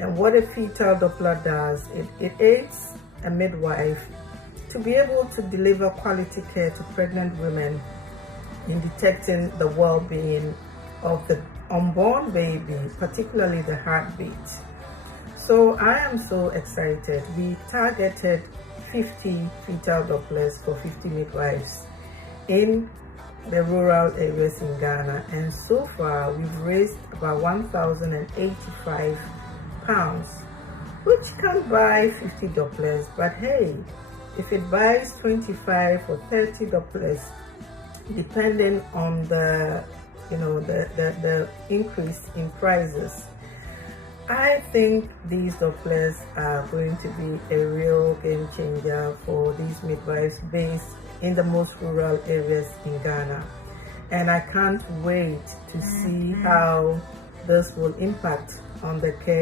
And what a fetal Doppler does, it aids a midwife to be able to deliver quality care to pregnant women in detecting the well-being of the unborn baby, particularly the heartbeat. So I am so excited. We targeted 50 fetal Dopplers for 50 midwives in the rural areas in Ghana, and so far we've raised about 1,085 pounds, which can buy 50 Dopplers. But hey, if it buys 25 or 30 Dopplers, depending on the the increase in prices, I think these Dopplers are going to be a real game changer for these midwives based in the most rural areas in Ghana. And I can't wait to see how this will impact on the care